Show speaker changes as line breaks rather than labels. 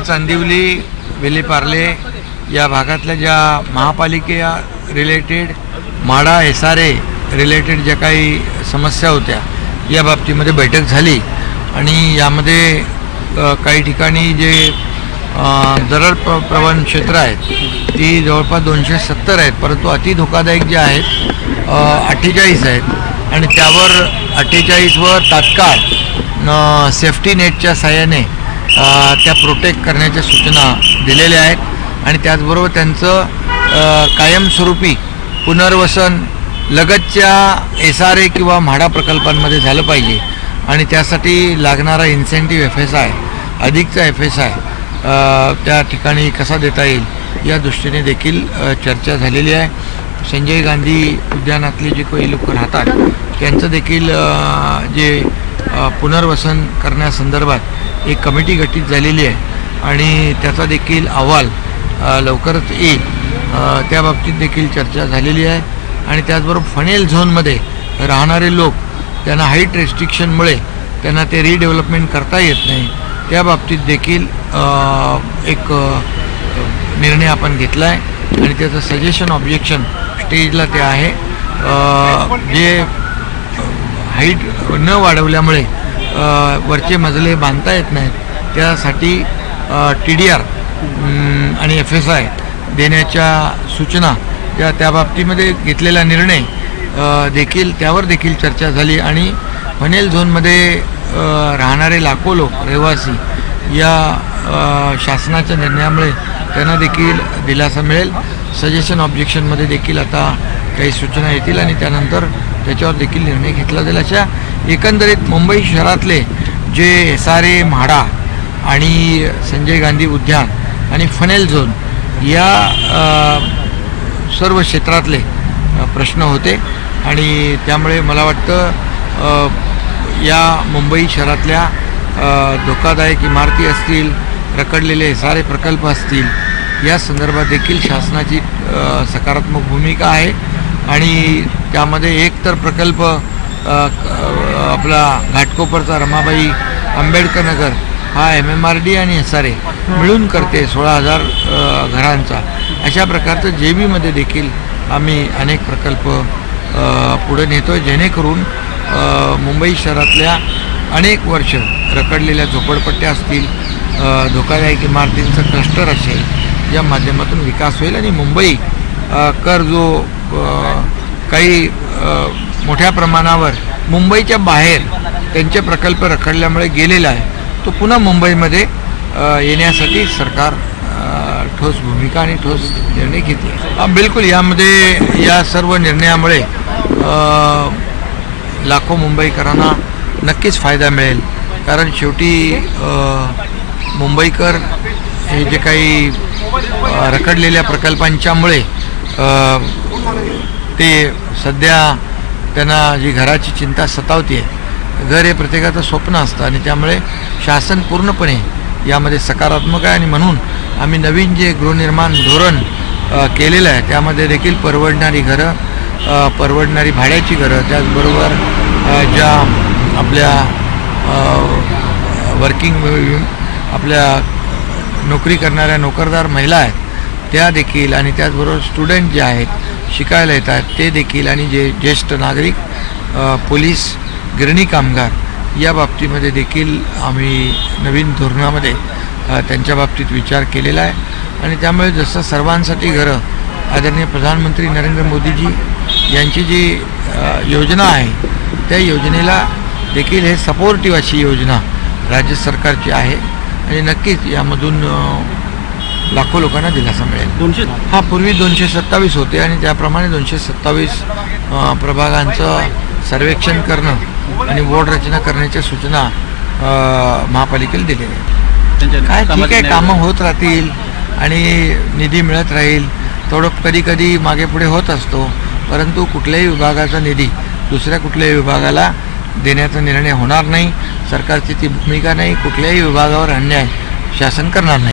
अ, चांदिवली विलेपार्ले या भागातल्या ज्या महापालिकेया related MHADA S R A related ज्या काही समस्या होत्या या बाबतीमध्ये बैठक झाली. आणि यामध्ये काही ठिकाणी जे दरड प्र प्रवण क्षेत्र आहेत ती जवळपास दोनशे सत्तर आहेत. परंतु अति धोकादायक जे आहेत अठ्ठेचाळीस आहेत. आणि त्यावर अठ्ठेचाळीसवर तात्काळ सेफ्टी नेटच्या साह्याने त्या प्रोटेक्ट करण्याच्या सूचना दिलेल्या आहेत. आणि त्याचबरोबर त्यांचं कायमस्वरूपी पुनर्वसन लगतच्या एस आर ए किंवा म्हाडा प्रकल्पांमध्ये झालं पाहिजे. आणि त्यासाठी लागणारा इन्सेंटिव्ह एफ एस आय अधिकचा एफ एस आय त्या ठिकाणी कसा देता येईल या दृष्टीने देखील चर्चा झालेली आहे. संजय गांधी उद्यानातले जे काही लोक राहतात त्यांचं देखील जे पुनर्वसन करण्यासंदर्भात एक कमिटी गठीत झालेली आहे आणि त्याचा देखील अहवाल लवकरच येईल. त्या बाबतीत देखील चर्चा झालेली आहे आणि त्याचबरोबर फनेल झोनमध्ये राहणारे लोक त्यांना हाईट रेस्ट्रिक्शनमुळे त्यांना ते रिडेव्हलपमेंट करता येत नाही त्या बाबतीत देखील एक निर्णय आपण घेतला आहे आणि त्याचं सजेशन ऑब्जेक्शन स्टेजला ते आहे. जे हाईट न वाढवल्यामुळे वरचे मजले बांधता येत नाहीत. त्यासाठी टी डी आर आणि एफ एस आय देण्याच्या सूचना त्या त्या बाबतीमध्ये घेतलेला निर्णय देखील त्यावर देखील चर्चा झाली आणि फनेल झोनमध्ये राहणारे लाखो लोक रहिवासी या शासनाच्या निर्णयामुळे त्यांना देखील दिलासा मिळेल. सजेशन ऑब्जेक्शनमध्ये देखील आता काही सूचना येतील आणि त्यानंतर त्याच्यावर देखील निर्णय घेतला जाईल. अशा एकंदरीत मुंबई शहरातले जे एस आर ए म्हाडा आणि संजय गांधी उद्यान आणि फनेल झोन या सर्व क्षेत्रातले प्रश्न होते. आणि त्यामुळे मला वाटतं या मुंबई शहरातल्या धोकादायक इमारती असतील रखडलेले सारे प्रकल्प असतील या संदर्भात देखील शासनाची सकारात्मक भूमिका आहे. आणि त्यामध्ये एक तर प्रकल्प आपला घाटकोपरचा रमाबाई आंबेडकर नगर हा एम एम आर डी आणि एस आर ए मिळून करते सोळा हजार घरांचा. अशा प्रकारचं जे बीमध्ये देखील आम्ही अनेक प्रकल्प पुढे नेतो आहे जेणेकरून मुंबई शहरातल्या अनेक वर्ष रखडलेल्या झोपडपट्ट्या असतील धोकादायक इमारतींचं क्लस्टर असेल या माध्यमातून विकास होईल आणि मुंबई कर जो काही मोठ्या प्रमाणावर मुंबईच्या बाहेर त्यांचे प्रकल्प रखडल्यामुळे गेलेला आहे तो पुन्हा मुंबईमध्ये येण्यासाठी सरकार ठोस भूमिका आणि ठोस निर्णय घेतले बिलकुल यामध्ये या सर्व निर्णयामुळे लाखो मुंबईकरांना नक्कीच फायदा मिळेल. कारण शेवटी मुंबईकर हे जे काही रखडलेल्या प्रकल्पांच्यामुळे ते सध्या त्यांना जी घराची चिंता सतावते घर हे प्रत्येकाचं स्वप्न असतं आणि त्यामुळे शासन पूर्णपणे यामध्ये सकारात्मक आहे आणि म्हणून आम्ही नवीन जे गृहनिर्माण धोरण केलेलं आहे त्यामध्ये देखील परवडणारी घरं परवडणारी भाड्याची घरं त्याचबरोबर ज्या आपल्या वर्किंग आपल्या नोकरी करणाऱ्या नोकरदार महिला आहेत त्या देखील आणि त्याचबरोबर स्टुडंट जे आहेत शिकायला येतात ते देखील आणि जे ज्येष्ठ नागरिक पोलीस गिरणी कामगार या बाबतीमध्ये देखील आम्ही नवीन धोरणामध्ये त्यांच्या बाबतीत विचार केलेला आहे. आणि त्यामुळे जसं सर्वांसाठी घरं आदरणीय प्रधानमंत्री नरेंद्र मोदीजी यांची जी योजना आहे त्या योजनेला देखील हे सपोर्टिव्ह अशी योजना राज्य सरकारची आहे. आणि नक्कीच यामधून लाखो लोकांना दिलासा मिळेल.
दोनशे
हा पूर्वी दोनशे सत्तावीस होते आणि त्याप्रमाणे दोनशे सत्तावीस प्रभागांचं सर्वेक्षण करणं आणि वॉर्ड रचना करण्याच्या सूचना महापालिकेला दिलेल्या आहेत. काय ठीक आहे कामं होत राहतील आणि निधी मिळत राहील. थोडं कधी कधी मागे पुढे होत असतो परंतु कुठल्याही विभागाचा निधी दुसऱ्या कुठल्याही विभागाला देण्याचा निर्णय होणार नाही. सरकारची ती भूमिका नाही कुठल्याही विभागावर अन्याय शासन करणार नाही.